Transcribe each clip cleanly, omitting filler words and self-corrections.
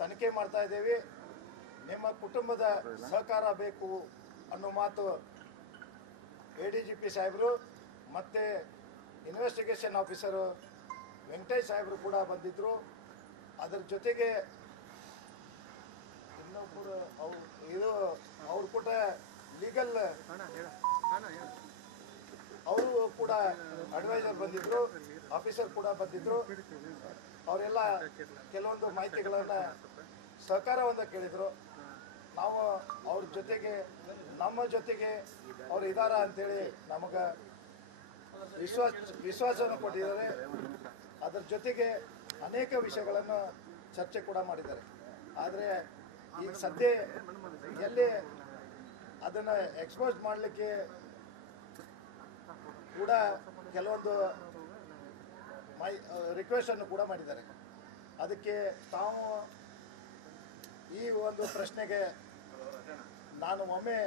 ತನಿಖೆ ಮಾಡ್ತಾ ಇದ್ದೇವೆ. ನಿಮ್ಮ ಕುಟುಂಬದ ಸಹಕಾರ ಬೇಕು ಅನ್ನೋ ಮಾತು ADGP ಸಾಹೇಬರು ಮತ್ತು ಇನ್ವೆಸ್ಟಿಗೇಷನ್ ಆಫೀಸರು ವೆಂಕಟೇಶ್ ಸಾಹೇಬರು ಕೂಡ ಬಂದಿದ್ದರು. ಅದರ ಜೊತೆಗೆ ಇನ್ನೊಬ್ಬರು ಅವ್ರು ಕೂಡ ಲೀಗಲ್ ಅವರು ಕೂಡ ಅಡ್ವೈಸರ್ ಬಂದಿದ್ದರು, ಆಫೀಸರ್ ಕೂಡ ಬಂದಿದ್ದರು. ಅವರೆಲ್ಲ ಕೆಲವೊಂದು ಮಾಹಿತಿಗಳನ್ನು ಸಹಕಾರವನ್ನು ಕೇಳಿದರು. ನಾವು ಅವ್ರ ಜೊತೆಗೆ ನಮ್ಮ ಜೊತೆಗೆ ಅವ್ರು ಇದ್ದಾರ ಅಂಥೇಳಿ ನಮಗೆ ವಿಶ್ವಾಸವನ್ನು ಕೊಟ್ಟಿದ್ದಾರೆ. ಅದರ ಜೊತೆಗೆ ಅನೇಕ ವಿಷಯಗಳನ್ನು ಚರ್ಚೆ ಕೂಡ ಮಾಡಿದ್ದಾರೆ. ಆದರೆ ಈಗ ಸದ್ಯ ಎಲ್ಲಿ ಅದನ್ನು ಎಕ್ಸ್ಪೋಸ್ ಮಾಡಲಿಕ್ಕೆ ಕೂಡ ಕೆಲವೊಂದು ರಿಕ್ವೆಸ್ಟನ್ನು ಕೂಡ ಮಾಡಿದ್ದಾರೆ. ಅದಕ್ಕೆ ತಾವು ಈ ಒಂದು ಪ್ರಶ್ನೆಗೆ ನಾನು ಒಮ್ಮೆ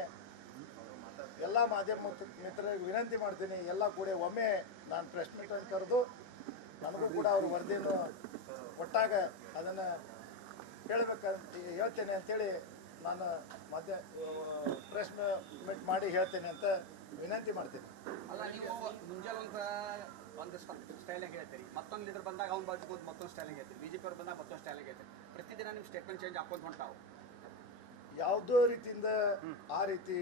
ಎಲ್ಲ ಮಾಧ್ಯಮ ಮಿತ್ರರಿಗೆ ವಿನಂತಿ ಮಾಡ್ತೀನಿ, ಎಲ್ಲ ಕೂಡ ಒಮ್ಮೆ ನಾನು ಪ್ರೆಸ್ ಮೀಟನ್ನು ಕರೆದು ನನಗೂ ಕೂಡ ಅವ್ರ ವರದಿಯನ್ನು ಕೊಟ್ಟಾಗ ಅದನ್ನು ಹೇಳ್ತೇನೆ ಅಂಥೇಳಿ ನಾನು ಪ್ರೆಸ್ ಮೀಟ್ ಮಾಡಿ ಹೇಳ್ತೇನೆ ಅಂತ ವಿನಂತಿ ಮಾಡ್ತೀನಿ. ಅಲ್ಲ, ನೀವು ಮುಂಜಾನೆ ಒಂದು ಸ್ಟೈಲಾಗಿ ಹೇಳ್ತೀರಿ, ಮತ್ತೊಂದು ಲೀಡರ್ ಬಂದಾಗ ಅವ್ನು ಬಾಜು ಮತ್ತೊಂದು ಸ್ಟೈಲಾಗಿ ಹೇಳ್ತೀರಿ, BJP ಅವ್ರು ಬಂದಾಗ ಮತ್ತೊಂದು ಸ್ಟೈಲಾಗಿ ಹೇಳ್ತೀರಿ. ಪ್ರತಿದಿನ ನಿಮ್ಮ ಸ್ಟೇಟ್ಮೆಂಟ್ ಚೇಂಜ್ ಹಾಕೊಂಡು ಹೊಂಟಾವು. ಯಾವುದೋ ರೀತಿಯಿಂದ ಆ ರೀತಿ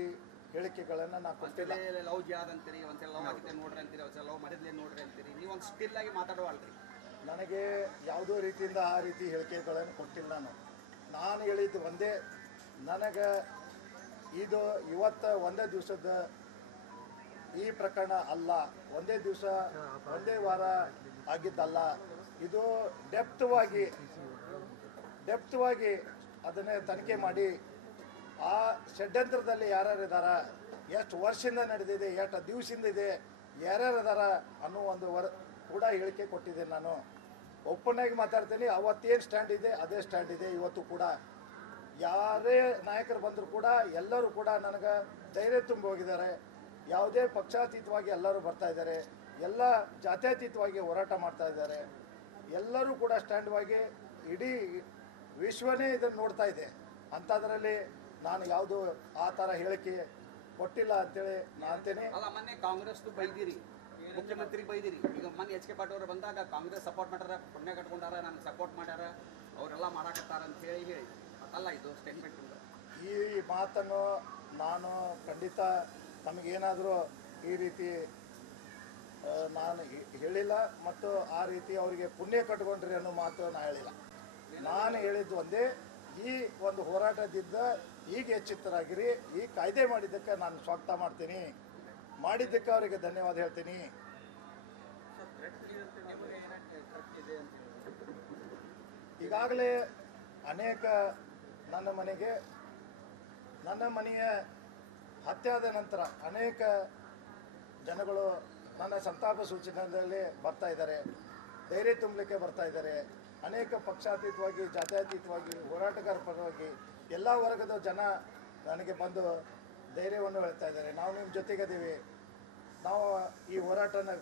ಹೇಳಿಕೆಗಳನ್ನು ನಾನು ಕೊಡ್ತಿಲ್ಲ. ಲವ್ ಜಿಯಾದ ಅಂತೀರಿ, ಒಂದ್ಸಲ ಲವ್ ಆಗಿದ್ದೆ ನೋಡ್ರಿ ಅಂತೀರಿ, ಒಂದ್ಸಲ ಲವ್ ಮಾಡಿದ್ಲೇ ನೋಡ್ರಿ ಅಂತೀರಿ. ನೀವು ಒಂದು ಸ್ಟಿಲ್ ಆಗಿ ಮಾತಾಡುವಲ್ರಿ. ನನಗೆ ಯಾವುದೋ ರೀತಿಯಿಂದ ಆ ರೀತಿ ಹೇಳಿಕೆಗಳನ್ನು ಕೊಟ್ಟಿಲ್ಲ. ನಾನು ಹೇಳಿದ್ದು ಒಂದೇ, ನನಗೆ ಇದು ಇವತ್ತು ಒಂದೇ ದಿವಸದ ಈ ಪ್ರಕರಣ ಅಲ್ಲ, ಒಂದೇ ದಿವಸ ಒಂದೇ ವಾರ ಆಗಿದ್ದಲ್ಲ. ಇದು ಡೆಪ್ತ್ವಾಗಿ ಅದನ್ನೇ ತನಿಖೆ ಮಾಡಿ ಆ ಷಡ್ಯಂತ್ರದಲ್ಲಿ ಯಾರ್ಯಾರು ಇದ್ದಾರ, ಎಷ್ಟು ವರ್ಷದಿಂದ ನಡೆದಿದೆ, ಎಷ್ಟು ದಿವಸದಿಂದ ಇದೆ, ಯಾರ್ಯಾರು ಇದ್ದಾರ ಅನ್ನೋ ಒಂದು ಕೂಡ ಹೇಳಿಕೆ ಕೊಟ್ಟಿದ್ದೆ. ನಾನು ಓಪನ್ನಾಗಿ ಮಾತಾಡ್ತೀನಿ. ಅವತ್ತೇನು ಸ್ಟ್ಯಾಂಡ್ ಇದೆ ಅದೇ ಸ್ಟ್ಯಾಂಡ್ ಇದೆ ಇವತ್ತು ಕೂಡ. ಯಾರೇ ನಾಯಕರು ಬಂದರೂ ಕೂಡ ಎಲ್ಲರೂ ಕೂಡ ನನಗೆ ಧೈರ್ಯ ತುಂಬಿ ಹೋಗಿದ್ದಾರೆ. ಯಾವುದೇ ಪಕ್ಷಾತೀತವಾಗಿ ಎಲ್ಲರೂ ಬರ್ತಾ ಇದ್ದಾರೆ, ಎಲ್ಲ ಜಾತ್ಯತೀತವಾಗಿ ಹೋರಾಟ ಮಾಡ್ತಾ ಇದ್ದಾರೆ. ಎಲ್ಲರೂ ಕೂಡ ಸ್ಟ್ಯಾಂಡ್ವಾಗಿ ಇಡೀ ವಿಶ್ವನೇ ಇದನ್ನು ನೋಡ್ತಾ ಇದೆ. ಅಂಥದ್ರಲ್ಲಿ ನಾನು ಯಾವುದು ಆ ಥರ ಹೇಳಿಕೆ ಕೊಟ್ಟಿಲ್ಲ ಅಂತೇಳಿ ನಾನು ಅಂತೇನೆ. ಅಲ್ಲ, ಮೊನ್ನೆ ಕಾಂಗ್ರೆಸ್ದು ಬೈದಿರಿ, ಮುಖ್ಯಮಂತ್ರಿಗೆ ಬೈದಿರಿ. ಈಗ ಮೊನ್ನೆ HK ಪಾಟೀಲ್ ಅವರು ಬಂದಾಗ ಕಾಂಗ್ರೆಸ್ ಸಪೋರ್ಟ್ ಮಾಡ್ಯಾರ, ಪುಣ್ಯ ಕಟ್ಕೊಂಡಾರ, ನನಗೆ ಸಪೋರ್ಟ್ ಮಾಡ್ಯಾರ, ಅವರೆಲ್ಲ ಮಾಡಾಕತ್ತಾರ ಅಂತ ಹೇಳಿ ಅಲ್ಲ ಇದು ಸ್ಟೇಟ್ಮೆಂಟ್. ಈ ಮಾತನ್ನು ನಾನು ಖಂಡಿತ ನಮಗೇನಾದರೂ ಈ ರೀತಿ ನಾನು ಹೇಳಿಲ್ಲ ಮತ್ತು ಆ ರೀತಿ ಅವರಿಗೆ ಪುಣ್ಯ ಕಟ್ಕೊಂಡ್ರಿ ಅನ್ನೋ ಮಾತು ನಾನು ಹೇಳಿಲ್ಲ. ನಾನು ಹೇಳಿದ್ದು ಒಂದೇ, ಈ ಒಂದು ಹೋರಾಟದಿಂದ ಈಗ ಎಚ್ಚೆತ್ತರಾಗಿರಿ. ಈ ಕಾಯ್ದೆ ಮಾಡಿದ್ದಕ್ಕೆ ನಾನು ಸ್ವಾಗತ ಮಾಡ್ತೀನಿ, ಮಾಡಿದ್ದಕ್ಕೆ ಅವರಿಗೆ ಧನ್ಯವಾದ ಹೇಳ್ತೀನಿ. ಈಗಾಗಲೇ ಅನೇಕ ನನ್ನ ಮನೆಯ ಹತ್ಯೆ ಆದ ನಂತರ ಅನೇಕ ಜನಗಳು ನನ್ನ ಸಂತಾಪ ಸೂಚನೆಯಲ್ಲಿ ಬರ್ತಾ ಇದ್ದಾರೆ, ಧೈರ್ಯ ತುಂಬಲಿಕ್ಕೆ ಬರ್ತಾ ಇದ್ದಾರೆ. ಅನೇಕ ಪಕ್ಷಾತೀತವಾಗಿ ಜಾತ್ಯತೀತವಾಗಿ ಹೋರಾಟಗಾರ ಪರವಾಗಿ ಎಲ್ಲ ವರ್ಗದ ಜನ ನನಗೆ ಬಂದು ಧೈರ್ಯವನ್ನು ಹೇಳ್ತಾ ಇದ್ದಾರೆ. ನಾವು ನಿಮ್ಮ ಜೊತೆಗಿದ್ದೀವಿ, ನಾವು ಈ ಹೋರಾಟನ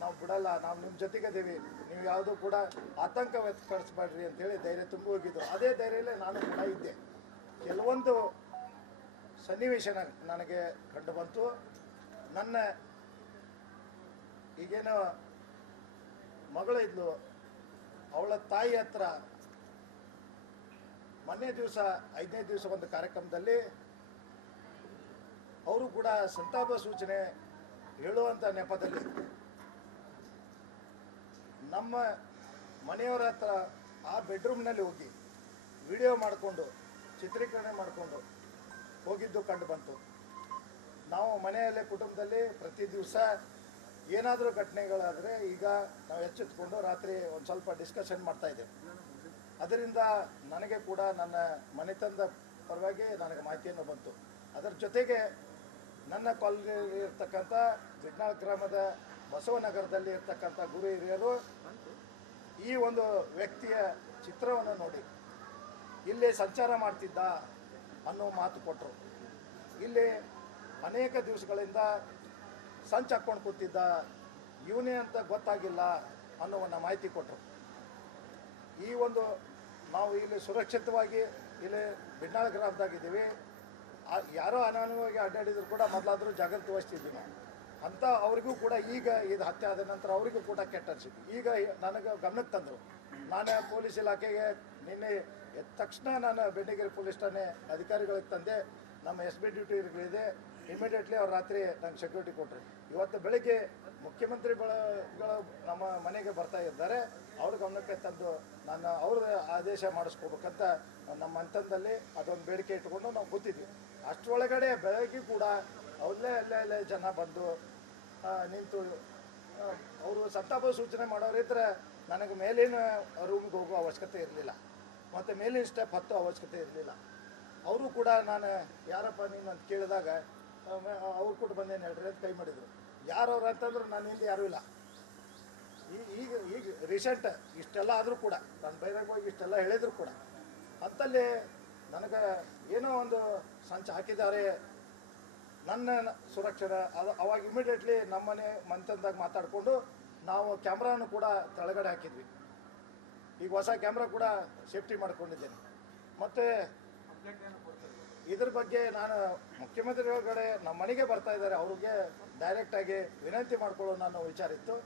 ನಾವು ಬಿಡಲ್ಲ, ನಾವು ನಿಮ್ಮ ಜೊತೆಗಿದ್ದೀವಿ, ನೀವು ಯಾವುದೂ ಕೂಡ ಆತಂಕ ವ್ಯಕ್ತಪಡಿಸಬೇಡ್ರಿ ಅಂತೇಳಿ ಧೈರ್ಯ ತುಂಬಿ ಹೋಗಿದ್ದು. ಅದೇ ಧೈರ್ಯಲ್ಲೇ ನಾನು ಕೂಡ ಇದ್ದೆ. ಕೆಲವೊಂದು ಸನ್ನಿವೇಶ ನನಗೆ ಕಂಡು ಬಂತು. ನನ್ನ ಈಗೇನೋ ಮಗಳು ಇದ್ಲು, ಅವಳ ತಾಯಿ ಹತ್ರ ಮೊನ್ನೆ ದಿವಸ 5ನೇ ದಿವಸ ಒಂದು ಕಾರ್ಯಕ್ರಮದಲ್ಲಿ ಅವರು ಕೂಡ ಸಂತಾಪ ಸೂಚನೆ ಹೇಳುವಂಥ ನೆಪದಲ್ಲಿ ನಮ್ಮ ಮನೆಯವರ ಹತ್ರ ಆ ಬೆಡ್ರೂಮ್ನಲ್ಲಿ ಹೋಗಿ ವಿಡಿಯೋ ಮಾಡಿಕೊಂಡು ಚಿತ್ರೀಕರಣೆ ಮಾಡಿಕೊಂಡು ಹೋಗಿದ್ದು ಕಂಡು ಬಂತು. ನಾವು ಮನೆಯಲ್ಲೇ ಕುಟುಂಬದಲ್ಲಿ ಪ್ರತಿ ದಿವಸ ಏನಾದರೂ ಘಟನೆಗಳಾದರೆ ಈಗ ನಾವು ಎಚ್ಚೆತ್ಕೊಂಡು ರಾತ್ರಿ ಒಂದು ಸ್ವಲ್ಪ ಡಿಸ್ಕಷನ್ ಮಾಡ್ತಾಯಿದ್ದೇವೆ. ಅದರಿಂದ ನನಗೆ ಕೂಡ ನನ್ನ ಮನೆತನದ ಪರವಾಗಿ ನನಗೆ ಮಾಹಿತಿಯನ್ನು ಬಂತು. ಅದರ ಜೊತೆಗೆ ನನ್ನ ಕಾಲೋನಿಯಲ್ಲಿ ಇರ್ತಕ್ಕಂಥ ವಿಜ್ಞಾನ ಗ್ರಾಮದ ಬಸವನಗರದಲ್ಲಿ ಇರ್ತಕ್ಕಂಥ ಗುರು ಹಿರಿಯರು ಈ ಒಂದು ವ್ಯಕ್ತಿಯ ಚಿತ್ರವನ್ನು ನೋಡಿ ಇಲ್ಲಿ ಸಂಚಾರ ಮಾಡ್ತಿದ್ದ ಅನ್ನೋ ಮಾತು ಕೊಟ್ಟರು. ಇಲ್ಲಿ ಅನೇಕ ದಿವಸಗಳಿಂದ ಸಂಚು ಹಾಕ್ಕೊಂಡು ಕೂತಿದ್ದ, ಇವನೇ ಅಂತ ಗೊತ್ತಾಗಿಲ್ಲ ಅನ್ನೋ ಒಂದು ಮಾಹಿತಿ ಕೊಟ್ಟರು. ಈ ಒಂದು ನಾವು ಇಲ್ಲಿ ಸುರಕ್ಷಿತವಾಗಿ ಇಲ್ಲಿ ಬಿನ್ನಾಳ ಗ್ರಾಮದಾಗಿದ್ದೀವಿ. ಯಾರೋ ಅನಾನುವಾಗಿ ಅಡ್ಡಾಡಿದ್ರು ಕೂಡ ಮೊದಲಾದರೂ ಜಾಗೃತಿ ವಹಿಸ್ತಿದ್ವಿ ನಾವು ಅಂತ. ಅವ್ರಿಗೂ ಕೂಡ ಈಗ ಇದು ಹತ್ಯೆ ಆದ ನಂತರ ಅವರಿಗೂ ಕೂಡ ಕೆಟ್ಟ ಅನಿಸಿದ್ದು. ಈಗ ನನಗೆ ಗಮನಕ್ಕೆ ತಂದರು. ನಾನು ಪೊಲೀಸ್ ಇಲಾಖೆಗೆ ನಿನ್ನೆ ಎದ್ದ ತಕ್ಷಣ ನಾನು ಬೆಂಡಿಗೇರಿ ಪೊಲೀಸ್ ಠಾಣೆ ಅಧಿಕಾರಿಗಳಿಗೆ ತಂದೆ. ನಮ್ಮ SB ಡ್ಯೂಟಿಗಳಿದೆ, ಇಮಿಡಿಯೇಟ್ಲಿ ಅವ್ರು ರಾತ್ರಿ ನಂಗೆ ಸೆಕ್ಯೂರಿಟಿ ಕೊಟ್ಟರು. ಇವತ್ತು ಬೆಳಗ್ಗೆ ಮುಖ್ಯಮಂತ್ರಿಗಳು ನಮ್ಮ ಮನೆಗೆ ಬರ್ತಾ ಇದ್ದಾರೆ. ಅವ್ರ ಗಮನಕ್ಕೆ ತಂದು ನಾನು ಅವ್ರ ಆದೇಶ ಮಾಡಿಸ್ಕೋಬೇಕಂತ ನಮ್ಮ ಅಂತಂದಲ್ಲಿ ಅದೊಂದು ಬೇಡಿಕೆ ಇಟ್ಕೊಂಡು ನಾವು ಕೂತಿದ್ವಿ. ಅಷ್ಟರೊಳಗಡೆ ಬೆಳಗ್ಗೆ ಕೂಡ ಅಲ್ಲೇ ಜನ ಬಂದು ನಿಂತು ಅವರು ಸಂತಾಪ ಸೂಚನೆ ಮಾಡೋರಿದ್ರೆ ನನಗೆ ಮೇಲಿನ ರೂಮ್ಗೆ ಹೋಗೋ ಅವಶ್ಯಕತೆ ಇರಲಿಲ್ಲ, ಮತ್ತು ಮೇಲಿನ ಸ್ಟೆಪ್ ಹತ್ತೋ ಅವಶ್ಯಕತೆ ಇರಲಿಲ್ಲ. ಅವರು ಕೂಡ ನಾನು ಯಾರಪ್ಪ ನೀನು ಅಂತ ಕೇಳಿದಾಗ ಅವ್ರು ಕೂಡ ಬಂದೇನು ಹೇಳ್ರಿ ಅಂತ ಕೈ ಮಾಡಿದರು. ಯಾರವ್ರು ಅಂತಂದ್ರೆ ನಾನು ಹಿಂದೆ ಯಾರೂ ಇಲ್ಲ. ಈಗ ರೀಸೆಂಟ್ ಇಷ್ಟೆಲ್ಲ ಆದರೂ ಕೂಡ ನಾನು ಬಹಿರಂಗವಾಗಿ ಇಷ್ಟೆಲ್ಲ ಹೇಳಿದ್ರು ಕೂಡ ಅಂತಲ್ಲಿ ನನಗೆ ಏನೋ ಒಂದು ಸಂಚು ಹಾಕಿದ್ದಾರೆ ನನ್ನ ಸುರಕ್ಷತೆ. ಅದು ಅವಾಗ ಇಮಿಡಿಯೇಟ್ಲಿ ನಮ್ಮನೆ ಮಂತಂದಾಗ ಮಾತಾಡಿಕೊಂಡು ನಾವು ಕ್ಯಾಮ್ರಾನು ಕೂಡ ತೆಳಗಡೆ ಹಾಕಿದ್ವಿ. ಈಗ ಹೊಸ ಕ್ಯಾಮ್ರಾ ಕೂಡ ಸೇಫ್ಟಿ ಮಾಡ್ಕೊಂಡಿದ್ದೇನೆ. ಮತ್ತು ಇದ್ರ ಬಗ್ಗೆ ನಾನು ಮುಖ್ಯಮಂತ್ರಿಗಳ ಕಡೆ ನಮ್ಮ ಮನೆಗೆ ಬರ್ತಾ ಇದ್ದಾರೆ, ಅವ್ರಿಗೆ ಡೈರೆಕ್ಟಾಗಿ ವಿನಂತಿ ಮಾಡ್ಕೊಳ್ಳೋ ನಾನು ವಿಚಾರ ಇತ್ತು.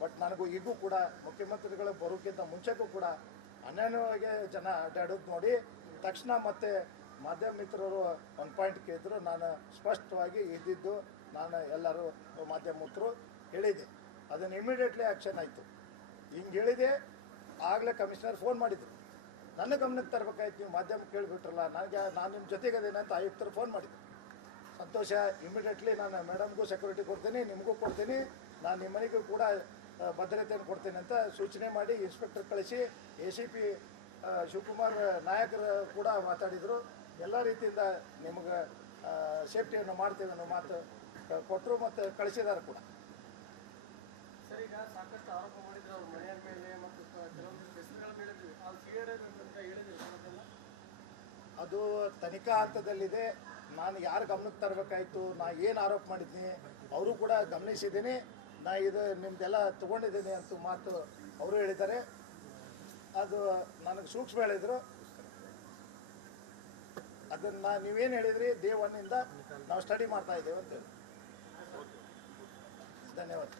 ಬಟ್ ನನಗೂ ಈಗೂ ಕೂಡ ಮುಖ್ಯಮಂತ್ರಿಗಳು ಬರೋಕ್ಕಿಂತ ಮುಂಚೆಗೂ ಕೂಡ ಅನ್ಯಾಯವಾಗಿ ಜನ ಅಡ್ಡಾಡೋದು ನೋಡಿ ತಕ್ಷಣ ಮತ್ತೆ ಮಾಧ್ಯಮ ಮಿತ್ರರು ಒಂದು ಪಾಯಿಂಟ್ ಕೇಳಿದ್ರು. ನಾನು ಸ್ಪಷ್ಟವಾಗಿ ಇದ್ದಿದ್ದು ನಾನು ಎಲ್ಲರೂ ಮಾಧ್ಯಮ ಮಿತ್ರರು ಹೇಳಿದೆ. ಅದನ್ನು ಇಮಿಡಿಯೇಟ್ಲಿ ಆ್ಯಕ್ಷನ್ ಆಯಿತು. ಹಿಂಗೆ ಹೇಳಿದೆ. ಆಗಲೇ ಕಮಿಷನರ್ ಫೋನ್ ಮಾಡಿದ್ರು. ನನ್ನ ಗಮನಕ್ಕೆ ತರಬೇಕಾಯ್ತು, ನೀವು ಮಾಧ್ಯಮ ಕೇಳಿಬಿಟ್ರಲ್ಲ, ನಾನು ನಿಮ್ಮ ಜೊತೆಗದೇನೆ ಅಂತ ಆಯುಕ್ತರು ಫೋನ್ ಮಾಡಿದ್ರು. ಸಂತೋಷ, ಇಮಿಡಿಯೇಟ್ಲಿ ನಾನು ಮೇಡಮ್ಗೂ ಸೆಕ್ಯೂರಿಟಿ ಕೊಡ್ತೀನಿ, ನಿಮಗೂ ಕೊಡ್ತೀನಿ, ನಾನು ನಿಮ್ಮ ಮನೆಗೂ ಕೂಡ ಭದ್ರತೆಯನ್ನು ಕೊಡ್ತೀನಿ ಅಂತ ಸೂಚನೆ ಮಾಡಿ ಇನ್ಸ್ಪೆಕ್ಟರ್ ಕಳಿಸಿ ACP ಶಿವಕುಮಾರ್ ನಾಯಕರು ಕೂಡ ಮಾತಾಡಿದರು. ಎಲ್ಲ ರೀತಿಯಿಂದ ನಿಮಗೆ ಸೇಫ್ಟಿಯನ್ನು ಮಾಡ್ತೀವಿ ಅನ್ನೋ ಮಾತು ಕೊಟ್ಟರು ಮತ್ತು ಕಳಿಸಿದ್ದಾರೆ ಕೂಡ. ಸರ್, ಈಗ ಸಾಕಷ್ಟು ಆರೋಪ ಮಾಡಿದ್ರು ಅವ್ರ ಮನೆಯ ಮೇಲೆ ಮತ್ತು ಕೆಲವೊಂದು ಹೆಸರುಗಳ ಮೇಲೆ ಅಂತ ಹೇಳಿದ್ರು. ಅದು ತನಿಖಾ ಹಂತದಲ್ಲಿದೆ. ನಾನು ಯಾರು ಗಮನಕ್ಕೆ ತರಬೇಕಾಯ್ತು, ನಾ ಏನು ಆರೋಪ ಮಾಡಿದ್ದೀನಿ ಅವರು ಕೂಡ ಗಮನಿಸಿದ್ದೀನಿ. ನಾ ಇದು ನಿಮ್ಮದೆಲ್ಲ ತೊಗೊಂಡಿದ್ದೀನಿ ಅಂತ ಮಾತು ಅವರು ಹೇಳಿದ್ದಾರೆ. ಅದು ನನಗೆ ಸೂಕ್ಷ್ಮ ಹೇಳಿದರು. ಅದನ್ನು ನೀವೇನು ಹೇಳಿದ್ರಿ day 1 ಇಂದ ನಾವು ಸ್ಟಡಿ ಮಾಡ್ತಾ ಇದ್ದೇವೆ ಅಂತೇಳಿ. ಧನ್ಯವಾದ.